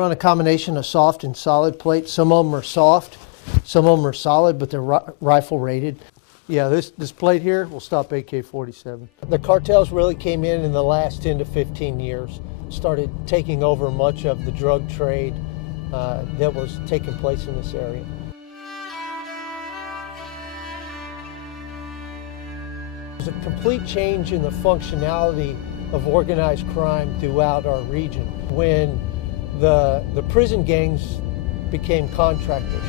run a combination of soft and solid plates. Some of them are soft, some of them are solid, but they're rifle rated. Yeah, this plate here will stop AK-47. The cartels really came in the last 10 to 15 years, started taking over much of the drug trade that was taking place in this area. There's a complete change in the functionality of organized crime throughout our region when the prison gangs became contractors.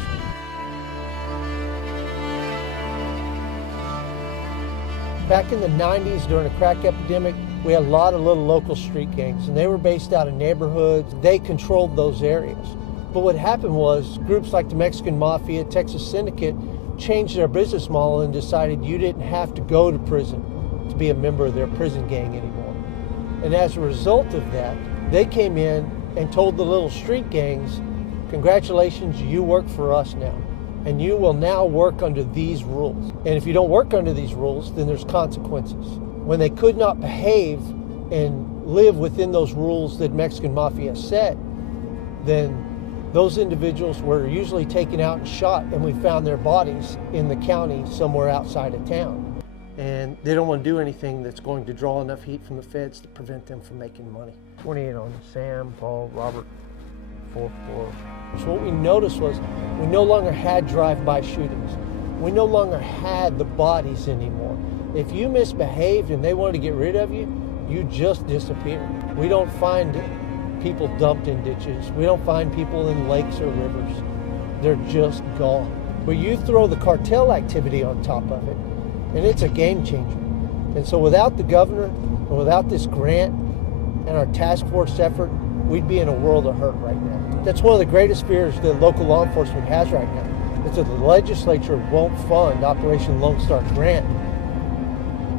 Back in the 90s, during the crack epidemic, we had a lot of little local street gangs, and they were based out of neighborhoods. They controlled those areas. But what happened was groups like the Mexican Mafia, Texas Syndicate, changed their business model and decided you didn't have to go to prison to be a member of their prison gang anymore. And as a result of that, they came in and told the little street gangs, congratulations, you work for us now. And you will now work under these rules. And if you don't work under these rules, then there's consequences. When they could not behave and live within those rules that Mexican Mafia set, then those individuals were usually taken out and shot, and we found their bodies in the county somewhere outside of town. And they don't want to do anything that's going to draw enough heat from the feds to prevent them from making money. 28 on Sam, Paul, Robert, 4-4. So what we noticed was we no longer had drive-by shootings. We no longer had the bodies anymore. If you misbehaved and they wanted to get rid of you, you just disappeared. We don't find people dumped in ditches. We don't find people in lakes or rivers. They're just gone. But you throw the cartel activity on top of it, and it's a game changer. And so without the governor, and without this grant and our task force effort, we'd be in a world of hurt right now. That's one of the greatest fears that local law enforcement has right now, is that the legislature won't fund Operation Lone Star Grant,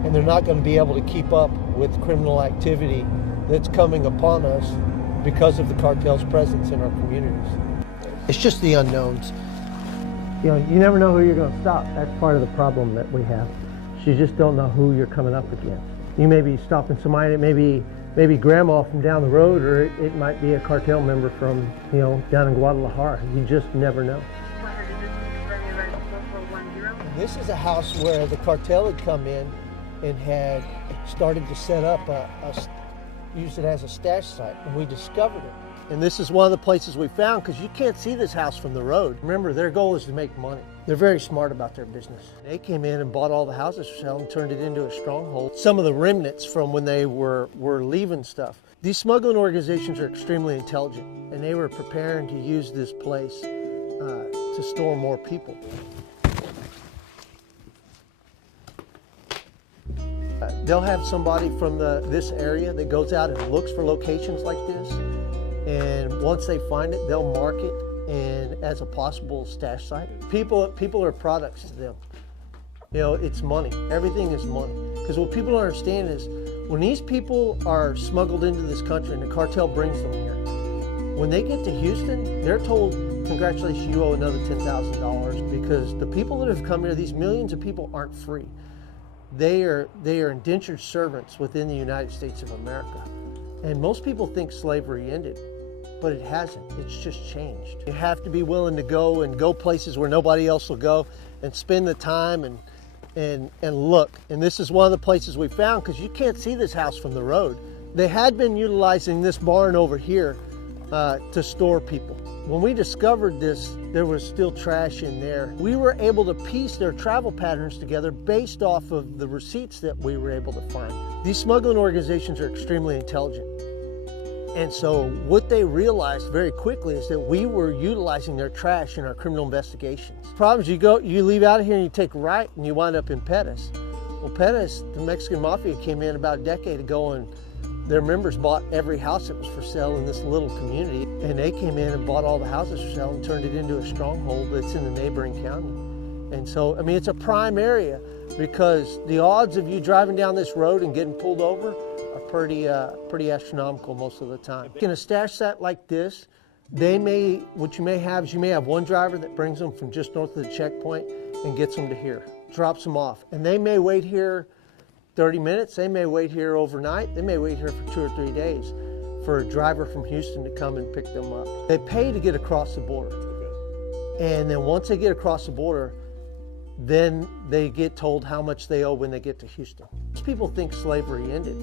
and they're not going to be able to keep up with criminal activity that's coming upon us because of the cartel's presence in our communities. It's just the unknowns. You know, you never know who you're going to stop. That's part of the problem that we have. You just don't know who you're coming up against. You may be stopping somebody that maybe grandma from down the road, or it might be a cartel member from, down in Guadalajara. You just never know. This is a house where the cartel had come in and had started to set up use it as a stash site, and we discovered it. And this is one of the places we found, because you can't see this house from the road. Remember, their goal is to make money. They're very smart about their business. They came in and bought all the houses for sale and turned it into a stronghold. Some of the remnants from when they were leaving stuff. These smuggling organizations are extremely intelligent, and they were preparing to use this place to store more people. They'll have somebody from this area that goes out and looks for locations like this, and once they find it, they'll mark it and as a possible stash site. People are products to them. It's money. Everything is money. Because what people don't understand is when these people are smuggled into this country and the cartel brings them here, when they get to Houston, they're told, congratulations, you owe another $10,000, because the people that have come here, these millions of people, aren't free. They are indentured servants within the United States of America. And most people think slavery ended, but it hasn't. It's just changed. You have to be willing to go places where nobody else will go, and spend the time and look. And this is one of the places we found, because you can't see this house from the road. They had been utilizing this barn over here to store people. When we discovered this, there was still trash in there. We were able to piece their travel patterns together based off of the receipts that we were able to find. These smuggling organizations are extremely intelligent. And so what they realized very quickly is that we were utilizing their trash in our criminal investigations. Problems, you leave out of here and you take right and you wind up in Pettis. Well, Pettis, the Mexican Mafia came in about a decade ago, and their members bought every house that was for sale in this little community, and they came in and bought all the houses for sale and turned it into a stronghold that's in the neighboring county. And so, it's a prime area, because the odds of you driving down this road and getting pulled over are pretty astronomical most of the time. In a stash site like this, what you may have is one driver that brings them from just north of the checkpoint and gets them to here, drops them off, and they may wait here 30 minutes, they may wait here overnight, they may wait here for 2 or 3 days. for a driver from Houston to come and pick them up. They pay to get across the border. And then once they get across the border, then they get told how much they owe when they get to Houston. Most people think slavery ended,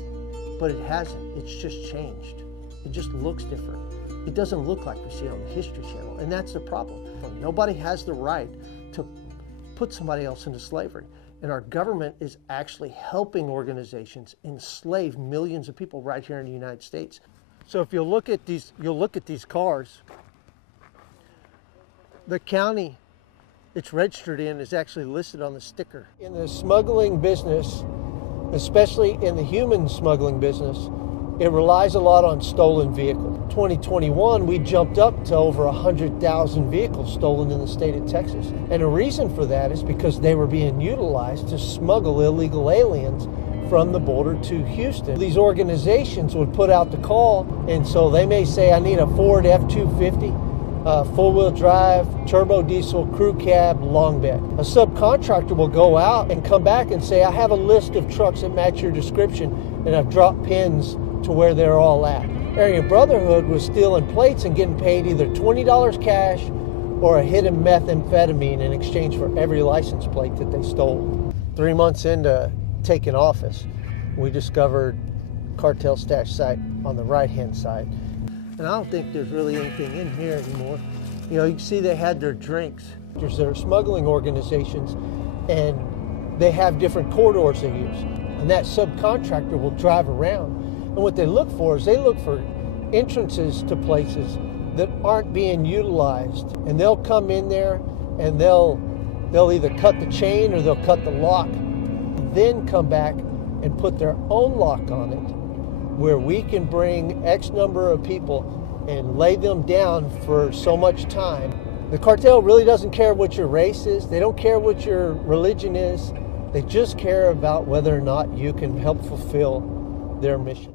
but it hasn't. It's just changed. It just looks different. It doesn't look like we see it on the History Channel, and that's the problem. Nobody has the right to put somebody else into slavery. And our government is actually helping organizations enslave millions of people right here in the United States. So if you'll look at these cars, the county it's registered in is actually listed on the sticker. In the smuggling business, especially in the human smuggling business, it relies a lot on stolen vehicles. 2021, we jumped up to over 100,000 vehicles stolen in the state of Texas. And the reason for that is because they were being utilized to smuggle illegal aliens from the border to Houston. These organizations would put out the call, and so they may say, I need a Ford F-250, four-wheel drive, turbo diesel, crew cab, long bed. A subcontractor will go out and come back and say, I have a list of trucks that match your description, and I've dropped pins to where they're all at. Aryan Brotherhood was stealing plates and getting paid either $20 cash or a hidden methamphetamine in exchange for every license plate that they stole. 3 months into taking office, we discovered cartel stash site on the right-hand side. And I don't think there's really anything in here anymore. You know, you can see they had their drinks. There are smuggling organizations, and they have different corridors they use. And that subcontractor will drive around. And what they look for is they look for entrances to places that aren't being utilized. And they'll come in there and they'll either cut the chain or they'll cut the lock, then come back and put their own lock on it, where we can bring X number of people and lay them down for so much time. The cartel really doesn't care what your race is. They don't care what your religion is. They just care about whether or not you can help fulfill their mission.